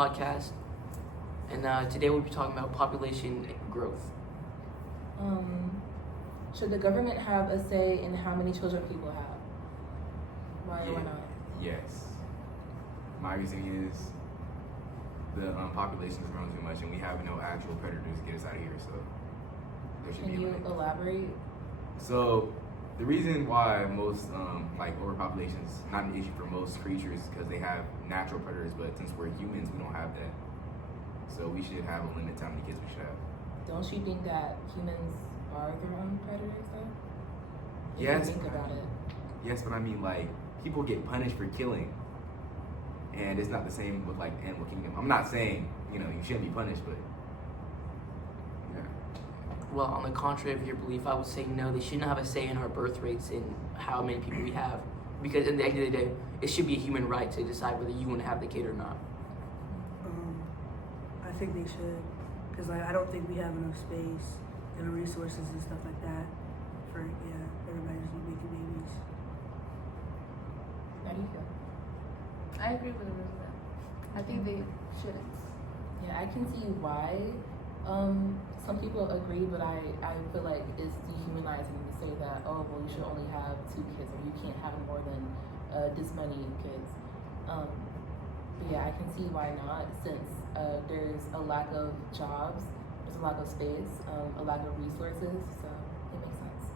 podcast, and today we'll be talking about population growth. Should the government have a say in how many children people have? Why or why not? Yes. My reasoning is the population is growing too much, and we have no actual predators to get us out of here. So there should be. Can you elaborate? So the reason why most overpopulation is not an issue for most creatures because they have natural predators, but since we're humans, we don't have that. So we should have a limit to how many kids we should have. Don't you think that humans are their own predators, though? Yes. Think about it. Yes, but I mean, like, people get punished for killing, and it's not the same with like animal kingdom. I'm not saying you shouldn't be punished, but yeah. Well, on the contrary of your belief, I would say no. They shouldn't have a say in our birth rates and how many people we have, because at the end of the day, it should be a human right to decide whether you want to have the kid or not. I think they should, because I don't think we have enough space and resources and stuff like that for everybody to be making babies. How do you feel? I agree with Elizabeth. I think they shouldn't. Yeah, I can see why some people agree, but I feel like it's dehumanizing to say that, oh, well, you should only have 2 kids or you can't have more than this many kids. But yeah, I can see why not, since there's a lack of jobs, there's a lack of space, a lack of resources, so it makes sense.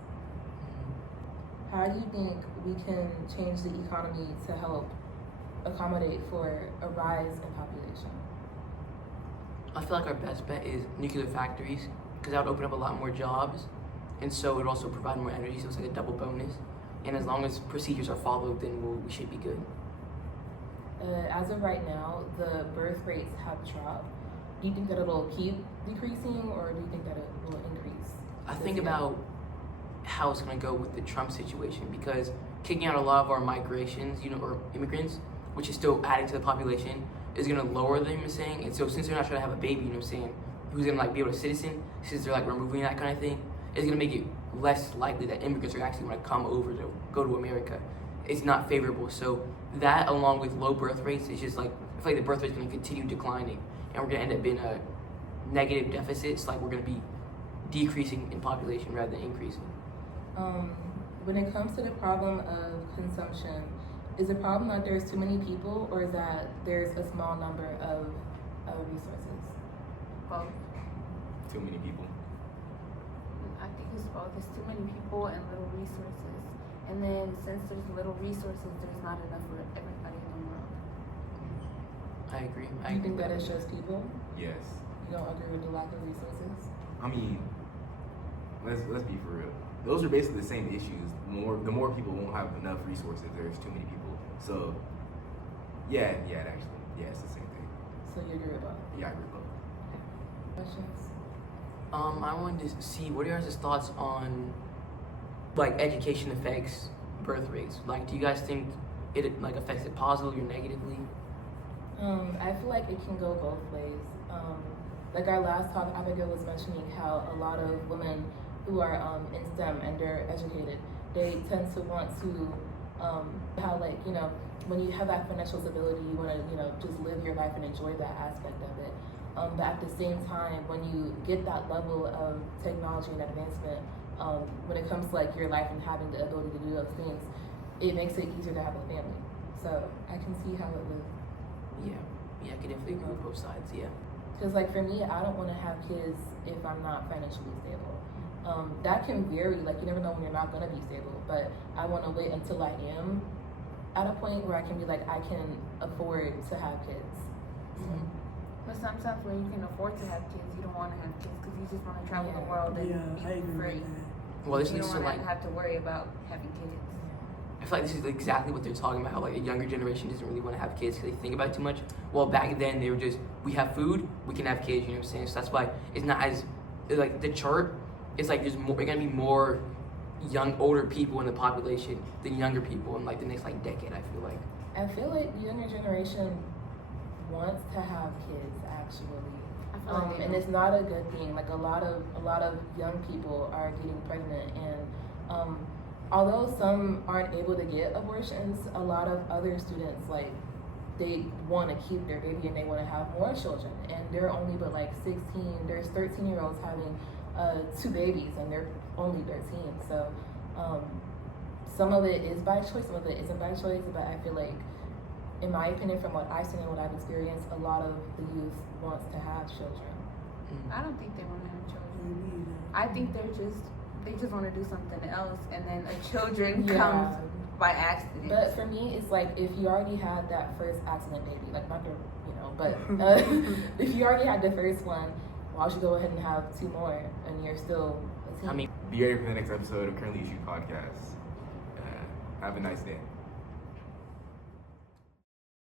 How do you think we can change the economy to help accommodate for a rise in population? I feel like our best bet is nuclear factories, because that would open up a lot more jobs, and so it would also provide more energy, so it's like a double bonus. And as long as procedures are followed, then we should be good. As of right now, the birth rates have dropped. Do you think that it'll keep decreasing, or do you think that it will increase? I think about how it's going to go with the Trump situation, because kicking out a lot of our migrations, or immigrants, which is still adding to the population, is going to lower them, and so since they're not trying to have a baby, who's going to be able to citizen, since they're removing that kind of thing, it's going to make it less likely that immigrants are actually going to come over to go to America. It's not favorable. So that, along with low birth rates, it's just I feel like the birth rate is going to continue declining, and we're going to end up in a negative deficit. It's we're going to be decreasing in population rather than increasing. When it comes to the problem of consumption, is the problem that there's too many people, or is that there's a small number of resources? Both. Too many people. I think it's both. There's too many people and little resources. And then since there's little resources, there's not enough for everybody in the world. I agree. Do you think that it's just people? Yes. You don't agree with the lack of resources? I mean, let's be for real. Those are basically the same issues. The more people won't have enough resources, there's too many people. So, yeah, it's the same thing. So you agree with both? Yeah, I agree with both. Questions? I wanted to see what are your guys' thoughts on education affects birth rates. Do you guys think it affects it positively or negatively? I feel like it can go both ways. Our last talk, Abigail was mentioning how a lot of women who are in STEM and they're educated, they tend to want to when you have that financial stability, you want to just live your life and enjoy that aspect of it. But at the same time, when you get that level of technology and advancement, when it comes to your life and having the ability to do those things, it makes it easier to have a family. So I can see how it would. Yeah, I can definitely agree with both sides. Yeah. Because for me, I don't want to have kids if I'm not financially stable. That can vary. You never know when you're not going to be stable. But I want to wait until I am at a point where I can be I can afford to have kids. Mm-hmm. But sometimes when you can afford to have kids, you don't want to have kids because you just want to travel the world and I be agree free. with that. Well, this You needs don't to want to have to worry about having kids. I feel like this is exactly what they're talking about. How the younger generation doesn't really want to have kids because they think about it too much. Well, back then they were just, we have food, we can have kids. You know what I'm saying? So that's why it's not as the chart. It's there's more. There's gonna be more older people in the population than younger people in the next decade. I feel like. I feel like the younger generation wants to have kids actually. I feel like and it's not a good thing. A lot of young people are getting pregnant, and although some aren't able to get abortions, a lot of other students they want to keep their baby and they want to have more children, and they're only but like 16. There's 13-year-olds having 2 babies, and they're only 13. So some of it is by choice, some of it isn't by choice. But I feel like, in my opinion, from what I've seen and what I've experienced, a lot of the youth wants to have children. I don't think they want to have children. Maybe. I think they just want to do something else, and then a children Yeah. comes by accident. But for me, it's like if you already had that first accident baby, like not your, but if you already had the first one, why would you go ahead and have 2 more and you're still a teen? I mean, Be ready for the next episode of Currently Issued Podcast. Have a nice day.